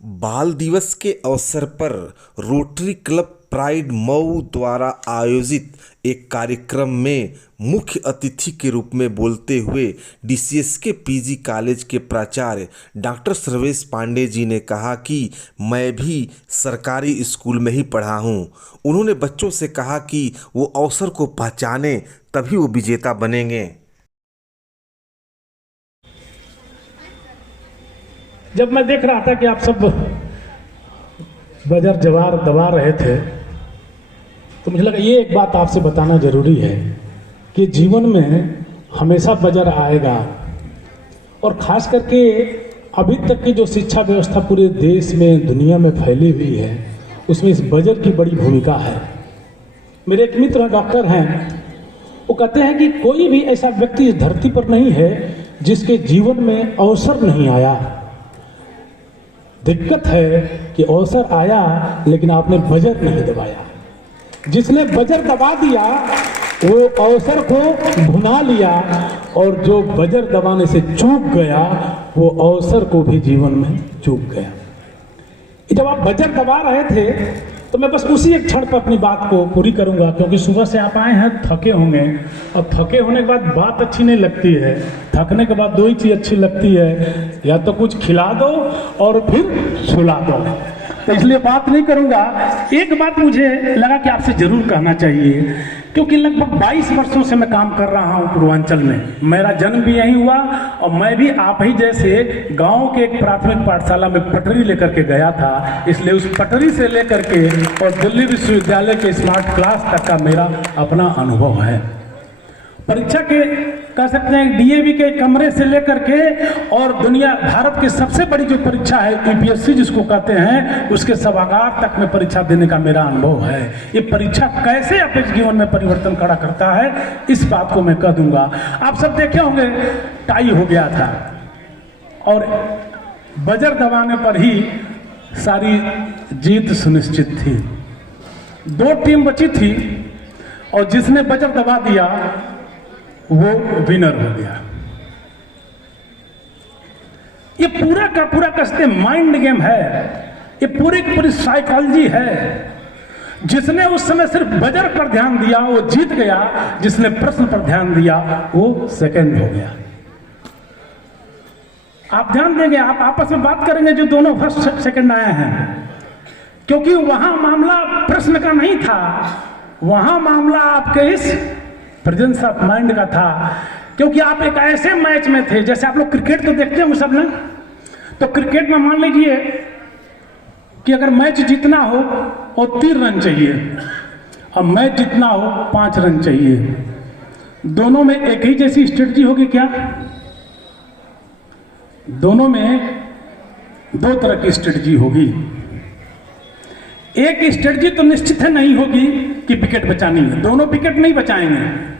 बाल दिवस के अवसर पर रोटरी क्लब प्राइड मऊ द्वारा आयोजित एक कार्यक्रम में मुख्य अतिथि के रूप में बोलते हुए डीसीएसके पीजी कॉलेज के प्राचार्य डॉक्टर सर्वेश पांडे जी ने कहा कि मैं भी सरकारी स्कूल में ही पढ़ा हूं। उन्होंने बच्चों से कहा कि वो अवसर को पहचाने, तभी वो विजेता बनेंगे। जब मैं देख रहा था कि आप सब बजर जवार दबा रहे थे तो मुझे लगा ये एक बात आपसे बताना जरूरी है कि जीवन में हमेशा बजर आएगा। और खास करके अभी तक की जो शिक्षा व्यवस्था पूरे देश में दुनिया में फैली हुई है उसमें इस बजर की बड़ी भूमिका है। मेरे एक मित्र डॉक्टर हैं, वो कहते हैं कि कोई भी ऐसा व्यक्ति इस धरती पर नहीं है जिसके जीवन में अवसर नहीं आया। दिक्कत है कि अवसर आया लेकिन आपने बजर नहीं दबाया। जिसने बजर दबा दिया वो अवसर को भुना लिया, और जो बजर दबाने से चूक गया वो अवसर को भी जीवन में चूक गया। जब आप बजर दबा रहे थे तो मैं बस उसी एक क्षण पर अपनी बात को पूरी करूंगा, क्योंकि सुबह से आप आए हैं, थके होंगे, और थके होने के बाद बात अच्छी नहीं लगती है। थकने के बाद दो ही चीज़ अच्छी लगती है, या तो कुछ खिला दो और फिर सुला दो। तो इसलिए बात नहीं करूंगा। एक बात मुझे लगा कि आपसे जरूर कहना चाहिए, क्योंकि लगभग 22 वर्षों से मैं काम कर रहा हूं पूर्वांचल में। मेरा जन्म भी यहीं हुआ और मैं भी आप ही जैसे गांव के एक प्राथमिक पाठशाला में पटरी लेकर के गया था। इसलिए उस पटरी से लेकर के और दिल्ली विश्वविद्यालय के स्मार्ट क्लास तक का मेरा अपना अनुभव है। परीक्षा के कह सकते हैं डीएवी के कमरे से लेकर के और दुनिया भारत की सबसे बड़ी जो परीक्षा है यूपीएससी जिसको कहते हैं, उसके सभागार तक में परीक्षा देने का मेरा अनुभव है। ये परीक्षा कैसे आपके जीवन में परिवर्तन खड़ा करता है इस बात को मैं कह दूंगा। आप सब देखे होंगे टाई हो गया था और बजर दबाने पर ही सारी जीत सुनिश्चित थी। 2 टीम बची थी और जिसने बजर दबा दिया वो विनर हो गया। ये पूरा का पूरा कसते माइंड गेम है, ये पूरी की पूरी साइकोलॉजी है। जिसने उस समय सिर्फ बजर पर ध्यान दिया वो जीत गया, जिसने प्रश्न पर ध्यान दिया वो सेकंड हो गया। आप ध्यान देंगे, आप आपस में बात करेंगे जो दोनों फर्स्ट सेकंड आए हैं, क्योंकि वहां मामला प्रश्न का नहीं था, वहां मामला आपके इस प्रेजेंस ऑफ माइंड का था। क्योंकि आप एक ऐसे मैच में थे, जैसे आप लोग क्रिकेट तो देखते हैं सब ना, तो क्रिकेट में मान लीजिए कि अगर मैच जीतना हो और 3 रन चाहिए और मैच जीतना हो 5 रन चाहिए, दोनों में एक ही जैसी स्ट्रेटजी होगी क्या? दोनों में 2 तरह की स्ट्रेटजी होगी। एक स्ट्रेटजी तो निश्चित है नहीं होगी कि विकेट बचानी है, दोनों विकेट नहीं बचाएंगे,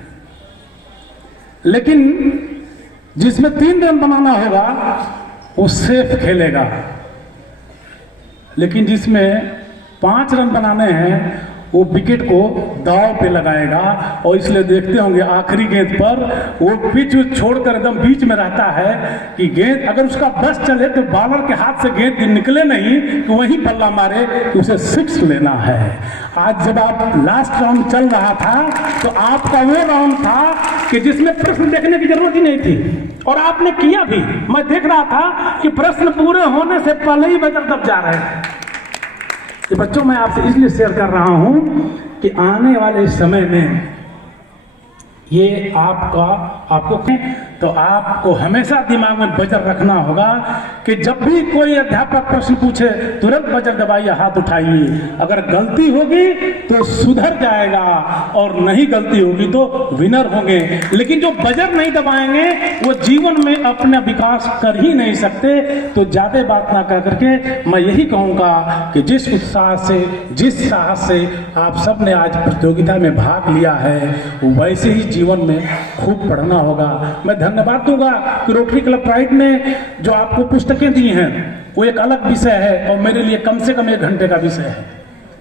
लेकिन जिसमें 3 रन बनाना होगा वो सेफ खेलेगा, लेकिन जिसमें 5 रन बनाने हैं वो विकेट को दांव पे लगाएगा। और इसलिए देखते होंगे आखिरी गेंद पर वो पिच छोड़कर एकदम बीच में रहता है कि गेंद अगर उसका बस चले तो बॉलर के हाथ से गेंद निकले नहीं तो वहीं बल्ला मारे कि उसे 6 लेना है। आज जब आप लास्ट राउंड चल रहा था तो आपका वो राउंड था कि जिसमें प्रश्न देखने की जरूरत ही नहीं थी, और आपने किया भी। मैं देख रहा था कि प्रश्न पूरे होने से पहले ही बजर दब जा रहे हैं। ये बच्चों मैं आपसे इसलिए शेयर कर रहा हूं कि आने वाले समय में ये आपको तो आपको हमेशा दिमाग में बजर रखना होगा कि जब भी कोई अध्यापक प्रश्न पूछे तुरंत बजर दबाइए, हाथ उठाइए। अगर गलती होगी तो सुधर जाएगा और नहीं गलती होगी तो विनर होंगे। लेकिन जो बजर नहीं दबाएंगे वो जीवन में अपना विकास कर ही नहीं सकते। तो ज्यादा बात ना कर करके मैं यही कहूँगा कि जिस उत्साह से, जिस साहस से आप सब ने आज प्रतियोगिता में भाग लिया है, वैसे ही जीवन में खूब पढ़ना होगा। मैं धन्यवाद दूंगा कि रोटरी क्लब प्राइड ने जो आपको पुस्तकें दी हैं वो एक अलग विषय है, और मेरे लिए कम से कम 1 घंटे का विषय है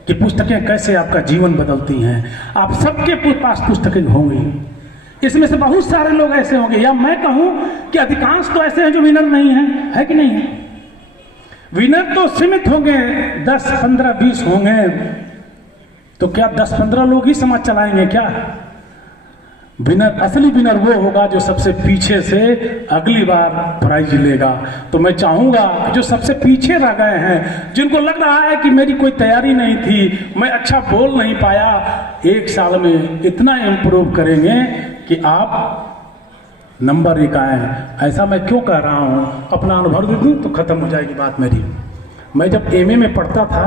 कि पुस्तकें कैसे आपका जीवन बदलती हैं। आप सबके पास पुस्तकें होंगी, इसमें से बहुत सारे लोग ऐसे होंगे, या मैं कहूं कि अधिकांश तो ऐसे हैं जो विनर नहीं है कि नहीं है। विनर तो सीमित होंगे, 10, 15, 20 होंगे, तो क्या 10-15 लोग ही समाज चलाएंगे क्या? विनर, असली विनर वो होगा जो सबसे पीछे से अगली बार प्राइज लेगा। तो मैं चाहूंगा कि जो सबसे पीछे रह गए हैं, जिनको लग रहा है कि मेरी कोई तैयारी नहीं थी, मैं अच्छा बोल नहीं पाया, 1 साल में इतना इम्प्रूव करेंगे कि आप नंबर 1 आए हैं। ऐसा मैं क्यों कह रहा हूँ, अपना अनुभव दे दूँ तो खत्म हो जाएगी बात मेरी। मैं जब एमए में पढ़ता था